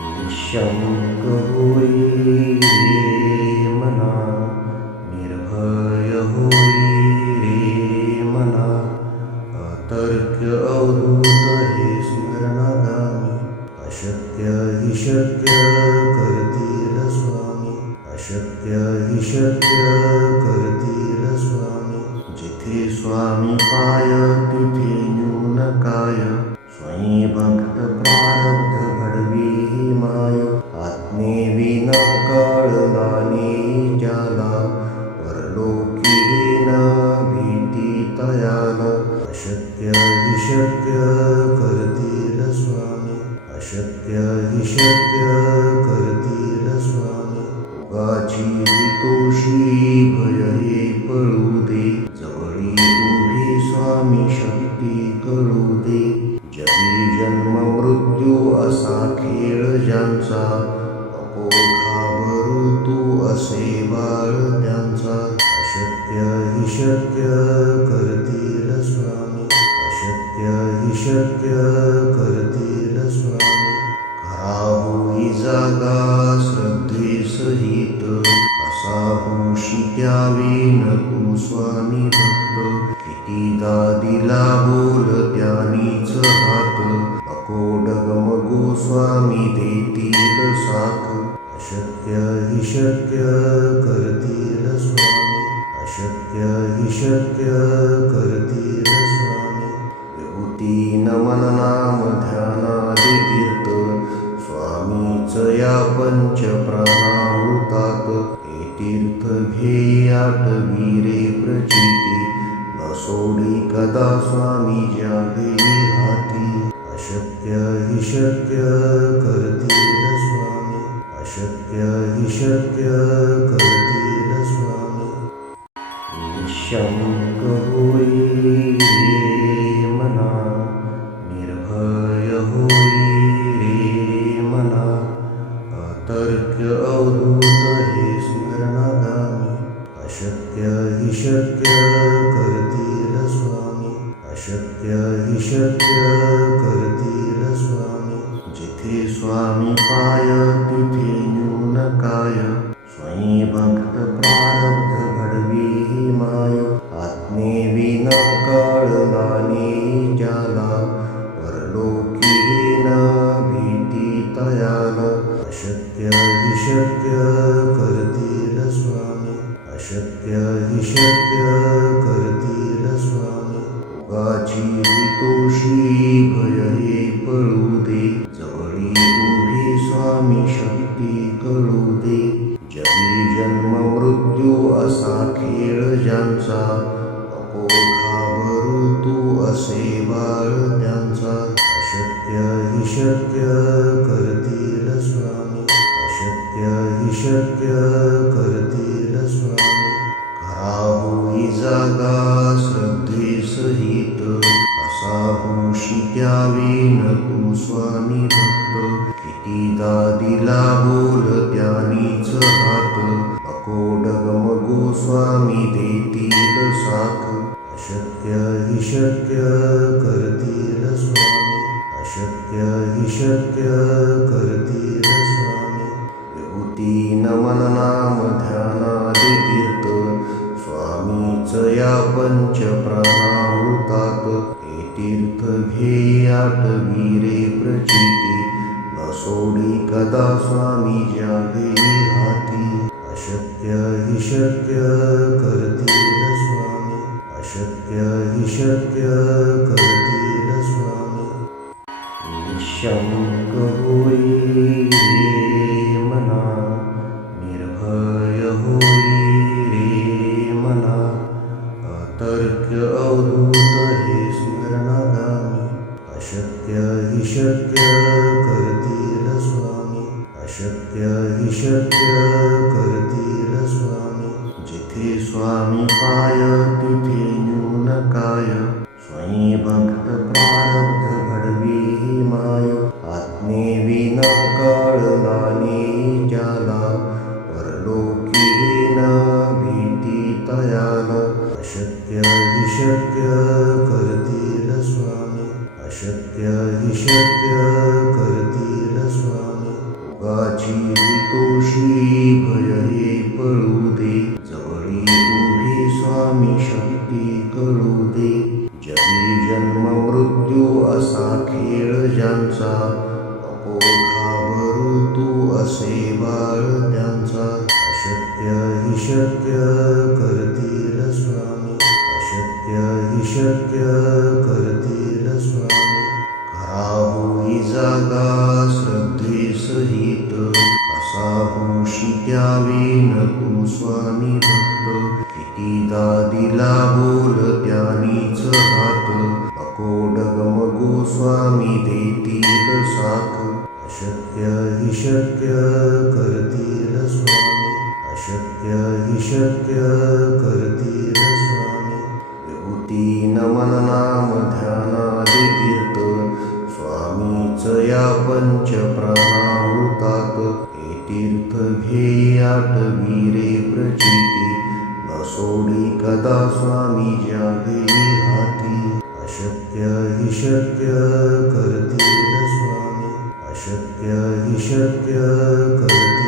निःशंक होई रे मना, निर्भय होई रे मना, अतर्क्य अवधूत हे स्मरणागामी, अशक्य हि शक्य करतील स्वामी, अशक्य हि शक्य करतील स्वामी. जिथे स्वामी पाय तिथे न्यून काय, स्वयं भक्त प्रारब्ध घडवी ही माय. आज्ञेविना कळला नाही ज्याला, परलोकी न भीती तयाला. अशक्य हि शक्य करतील स्वामी, अशक्य हि शक्य करतील स्वामी. उगाची तोषी भय हे पळू दे, जवळी उभी स्वामी शक्ती कळू दे. जगी जन्म मृत्यू असा खेळ ज्यांचा, नको घाबरू तू असे बाळ त्यांचा. अशक्य हि शक्य करतील स्वामी, अशक्य हि शक्य करतील स्वामी. खरा होई जागा श्रद्धे सहित, असा होशी द्यावी न तू स्वामी भक्त. कितीदा दिला बोल त्यानीच हात, नको डगमगू स्वामी देतील साथ. अशक्य हि शक्य करतील स्वामी, अशक्य हि शक्य करतील स्वामी. विभूती नमन नाम ध्यानादि तीर्थ, स्वामीच या पंच प्राणामृतात. हे तीर्थ घेई आठवी रे प्रचिती, न सोडी कदा स्वामी ज्या घेई हाती. अशक्य हि शक्य करतील स्वामी, अशक्य हि शक्य करतील स्वामी. निःशंक होई रे मना, निर्भय होई रे मना, अतर्क्य अवधूत हे स्मरणागामी. अशक्य हि शक्य करतील स्वामी, अशक्य हि शक्य करतील स्वामी. जिथे स्वामी पाय तिथे न्यून काय, स्वयं भक्त प्रारब्ध घडवी ही माय. आज्ञेविना कळला नाही ज्याला, परलोकी न भीती तयाला. अशक्य हि शक्य करतील स्वामी, अशक्य हि शक्य करतील स्वामी. उगाची तोषी भय हे पळू दे, जवळी उभी स्वामी शक्ती कळू दे. जगी जन्म मृत्यू असा खेळ ज्यांचा, नको घाबरू तू असे बाळ त्यांचा. अशक्य हि शक्य करतील स्वामी, अशक्य हि शक्य करतील स्वामी. खरा होई जागा श्रद्धे सहित, असा होशी द्यावी न तू स्वामी भक्त. कितीदा दिला बोल त्यानीच हात, नको डगमगू स्वामी देतील साथ. अशक्य हि शक्य करतील स्वामी, अशक्य हि शक्य करतील स्वामी. विभूती नमन नाम ध्यानादि तीर्थ, स्वामीच या पंच प्राणामृतात. हे तीर्थ घेई आठवी रे प्रचिती, न सोडी कदा स्वामी ज्या घेई हाती. अशक्य हि शक्य करतील स्वामी, अशक्य हि शक्य करतील स्वामी. निःशंक होई रे मना, निर्भय होई रे मना, अतर्क्य अवधूत हे स्मरणागामी. अशक्य हि शक्य करतील स्वामी, अशक्य हि शक्य करतील स्वामी. जिथे स्वामी पाय तिथे न्यून काय, स्वयं भक्त प्रारब्ध घडवी ही माय. आज्ञेविना कळला नाही ज्याला, परलोकी न भीती तयाला. अशक्य हि शक्य करतील स्वामी, अशक्य हि शक्य करतील स्वामी. स्वामी भक्त कितीदा दिला बोल त्यानीच हात नको डगमगो स्वामी देतील साथ अशक्य हि शक्य करतील स्वामी अशक्य हि शक्य करतील स्वामी विभूती नमन नाम ध्यानादि तीर्थ स्वामीच या पंच प्राणामृतात हे तीर्थ घेई आठवीरे प्रचिती न सोडी कदा स्वामी ज्या घेई हाती अशक्य हि शक्य करतील स्वामी अशक्य हि शक्य करतील